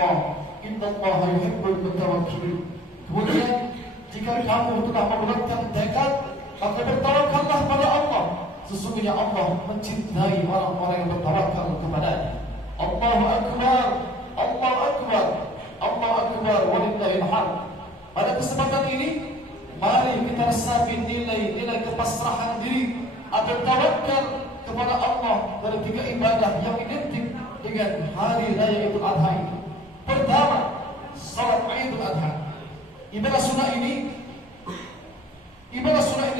Allah, innallaha yuhibbul mutawakkilin. Kemudian jika kamu telah membulatkan tekad, maka bertawakallah pada Allah. Sesungguhnya Allah mencintai orang-orang yang bertawakal kepadanya. Allahu Akbar, Allahu Akbar, Allahu Akbar, walillahil hamd. Pada kesempatan ini, mari kita resapi nilai-nilai kepasrahan diri atau tawakal kepada Allah dari 3 ibadah yang identik dengan hari raya Idul Adha ini. Pertama, salat Idul Adha. Ibadah sunnah ini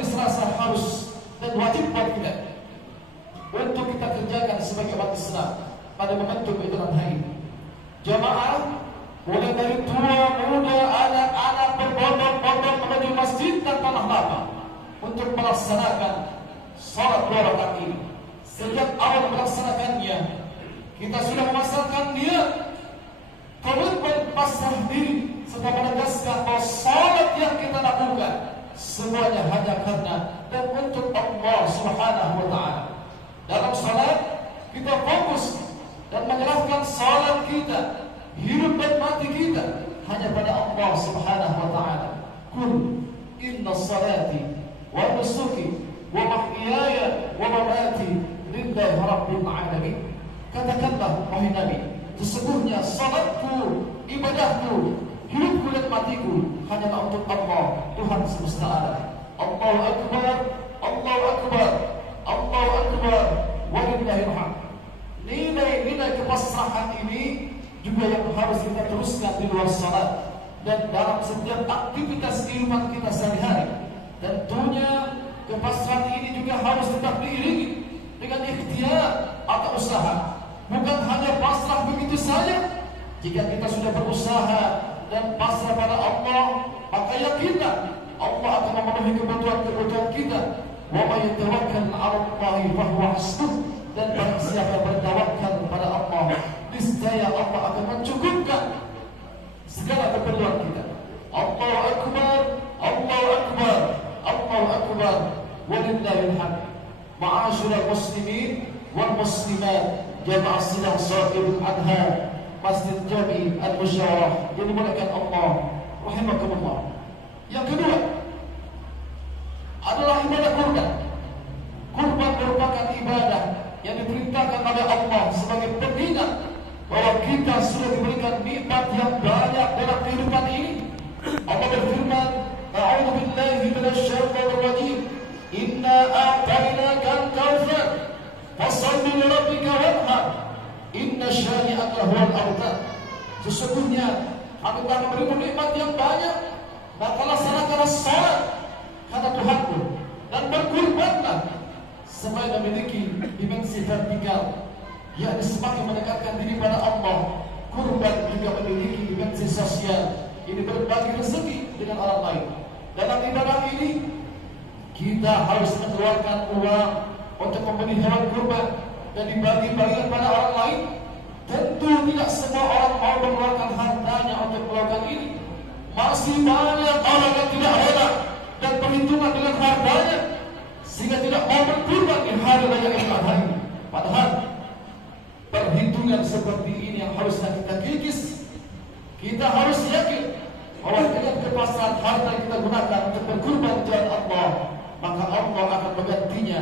serasa harus dan wajib buat kita untuk kita kerjakan sebagai umat Islam pada momentum Idul Adha ini. Jamaah mulai dari tua, muda, anak-anak berbondong-bondong menuju masjid dan tanah lapang untuk melaksanakan salat 2 rakaat ini. Sejak awal melaksanakannya, kita sudah memasangkan niat, komitmen pasrah diri, serta menegaskan bahwa salat yang kita lakukan semuanya hanya karena dan untuk Allah Subhanahu wa Ta'ala. Dalam salat kita fokus dan menyerahkan salat kita, hidup dan mati kita hanya pada Allah Subhanahu wa Ta'ala. Qul inna salati wa nusuki wa mahyaya wa mamati lillahi rabbil alamin. Katakanlah wahai Nabi, sesungguhnya salatku, ibadahku, hidupku dan matiku hanyalah untuk Allah, Tuhan semesta alam. Allahu Akbar, Allahu Akbar, Allahu Akbar, walillahil hamd. Nilai-nilai kepasrahan ini juga yang harus kita teruskan di luar salat dan dalam setiap aktivitas kehidupan kita sehari-hari. Tentunya kepasrahan ini juga harus tetap diiringi dengan ikhtiar atau usaha. Bukan hanya pasrah begitu saja. Jika kita sudah berusaha dan pasrah pada Allah, maka yakinlah Allah akan memenuhi kebutuhan kita. Wa may yatawakkal 'ala Allahi fa huwa hasbuh. Dan barang siapa bertawakal kepada Allah, niscaya Allah akan mencukupkan segala keperluan kita. Allahu Akbar, Allahu Akbar, Allahu Akbar, walillahil hamd. Ma'asyiral muslimin wal muslimat, jamaah sidang salat Idul Adha Masjid Jami Al-Musyawarah yang dimuliakan Allah rahimakumullah. Yang kedua adalah ibadah kurban. Kurban merupakan ibadah yang diperintahkan oleh Allah sebagai pengingat bahwa kita sudah diberikan nikmat yang banyak dalam kehidupan ini. Allah berfirman, "A'udzu billahi minasyaitonir rajim. Inna a'tainakal kautsar, fashalli li rabbika wanhar. Inna syani'aka huwal abtar." Sesungguhnya Aku telah memberimu nikmat yang banyak, maka laksanakanlah salat karena Tuhanmu dan berkurbanlah. Semakin memiliki dimensi vertikal, yakni semakin mendekatkan diri pada Allah. Kurban juga memiliki dimensi sosial, ini berbagi rezeki dengan orang lain. Dalam ibadah ini kita harus mengeluarkan uang untuk membeli hewan kurban dan dibagi-bagikan pada orang lain. Tentu tidak semua orang mau mengeluarkan hartanya untuk melakukan ini. Masih banyak orang yang tidak rela dan perhitungan dengan hartanya, sehingga tidak mau berkurban di hari raya Idul Adha ini. Padahal perhitungan seperti ini yang harusnya kita kikis. Kita harus yakin bahwa dengan kepasaran harta yang kita gunakan untuk berkurban di jalan Allah, maka Allah akan menggantinya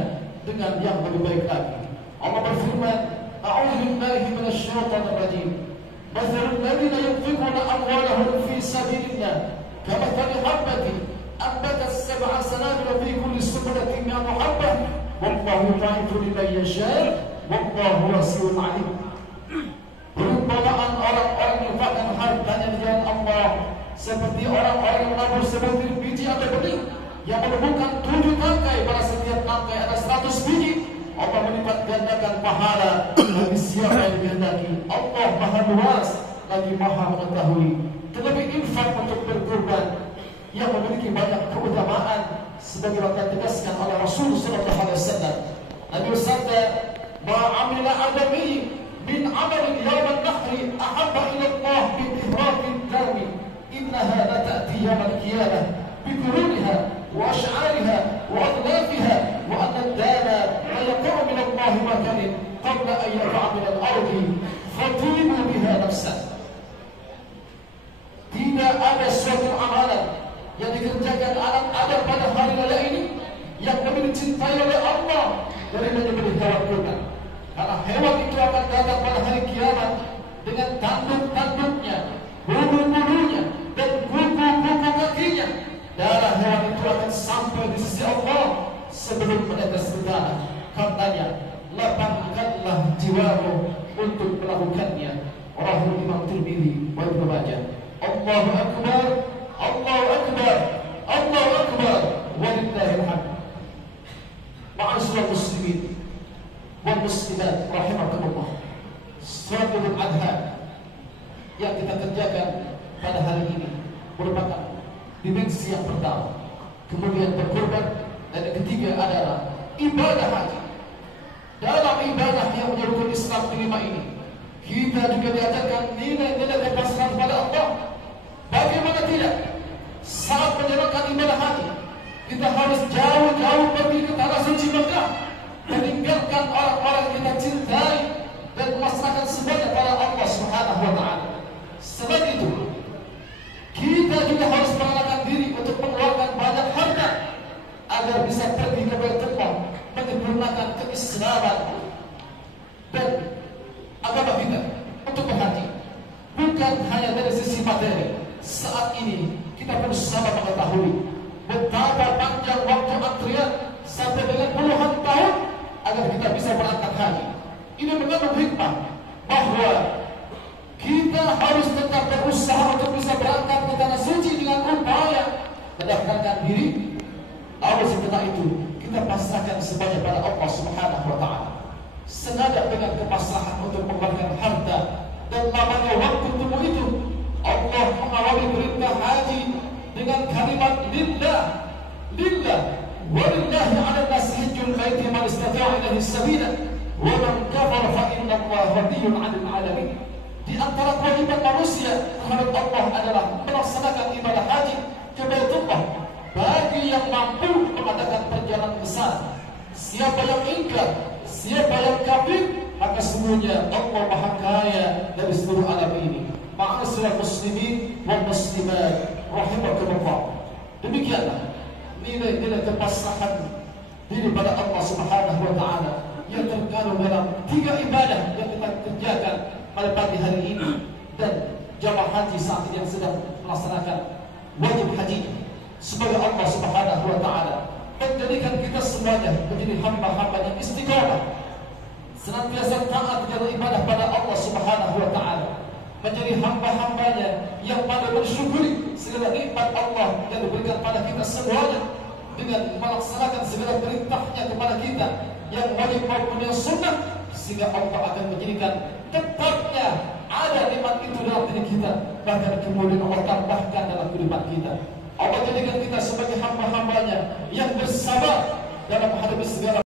dengan yang lebih baik lagi. Allah berfirman, "A'udzu billahi minasyaitonir rajim. Mathalul ladzina yunfiquna amwalahum fi sabilillah kamathali habbatin anbatat sab'a sanabila fi kulli sunbulatin mi'atu habbah wallahu yud'ifu liman yasha' wallahu wasi'un 'alim." Perumpamaan orang-orang yang menginfakkan hartanya di jalan Allah seperti orang-orang yang menabur sebutir biji atau benih yang menemukan 7 tangkai, pada setiap tangkai ada 100 biji. Allah melipat gandakan pahala bagi siapa yang dikehendaki. Allah Maha luas lagi Maha mengetahui. Terlebih infak untuk berkurban yang memiliki banyak keutamaan sebagaimana ditegaskan oleh Rasul sallallahu alaihi wasallam. Nabi bersabda, "Ma 'amila adami min 'amalin yawm an-nahri ahabba ila Allah min ihraqid dami. Innaha la ta'ti yawm al-qiyamah bi quruniha wa ash'ariha wa adlafiha wa anna ad-dama la yaqa'u min Allah makanin qabla an yaqa' min al-ardi fatimu biha nafsan." sebelum menetes ke tanah. Katanya, lapangkanlah jiwamu untuk melakukannya. Rawahu Imam Tirmidzi wa Ibnu Majah. Allahu Akbar, Allahu Akbar, Allahu Akbar, walillahil hamd. Ma'asyiral muslimin wal muslimat rahimakumullah. Salatul Adha yang kita kerjakan pada hari ini merupakan dimensi yang pertama. Kemudian berkorban, dan yang ketiga adalah ibadah haji. Dalam ibadah yang menyerukan Islam kelima ini, kita juga diajarkan nilai-nilai kepasrahan pada Allah. Bagaimana tidak? Saat menjalankan ibadah haji, kita harus jauh-jauh pergi ke tanah suci Mekah, meninggalkan orang-orang yang kita cintai dan memasrahkan semuanya pada Allah Subhanahu wa Ta'ala. Selain itu, kita juga harus mengerahkan diri untuk mengeluarkan banyak harta agar bisa pergi ke Baitullah, menyempurnakan keislaman dan agama kita untuk berhaji. Bukan hanya dari sisi materi. Saat ini kita perlu sama mengetahui betapa panjang waktu antrian sampai dengan puluhan tahun agar kita bisa berangkat haji. Ini mengandung hikmah bahwa kita harus tetap berusaha untuk bisa berangkat ke tanah suci dengan upaya mendaftarkan diri. Lalu setelah itu kita pasrahkan semuanya pada Allah Subhanahu wa Ta'ala. Senada dengan kepasrahan untuk mengeluarkan harta dan lamanya waktu tubuh itu, Allah mengawali perintah haji dengan kalimat lillah, lillah, walillahi 'ala an-nasi hajjul baiti man istata'a ilaihi sabila wa man kafara fa inna Allaha ghaniyyun 'anil 'alamin. Di antara kewajiban manusia terhadap Allah adalah melaksanakan ibadah haji ke Baitullah bagi yang mampu mengadakan perjalanan besar. Siapa yang ingkar, siapa yang kafir, maka semuanya Allah Maha Kaya dari seluruh alam ini. Ma'asyiral muslimin wal muslimat rahimakumullah. Demikianlah nilai-nilai kepasrahan diri pada Allah Subhanahu wa Ta'ala yang terkandung dalam 3 ibadah yang kita kerjakan pada pagi hari ini, dan jamaah haji saat ini yang sedang melaksanakan wajib haji. Semoga Allah Subhanahu wa Ta'ala menjadikan kita semuanya menjadi hamba-hamba yang istiqamah, senantiasa taat dalam ibadah pada Allah Subhanahu wa Ta'ala, menjadi hamba-hambanya yang pada bersyukuri segala nikmat Allah yang diberikan pada kita semuanya, dengan melaksanakan segala perintahnya kepada kita yang wajib maupun yang sunnah, sehingga Allah akan menjadikan tetapnya ada nikmat itu dalam diri kita, bahkan kemudian Allah tambahkan dalam kehidupan kita. Allah jadikan kita sebagai hamba-hambanya yang bersabar dalam menghadapi segala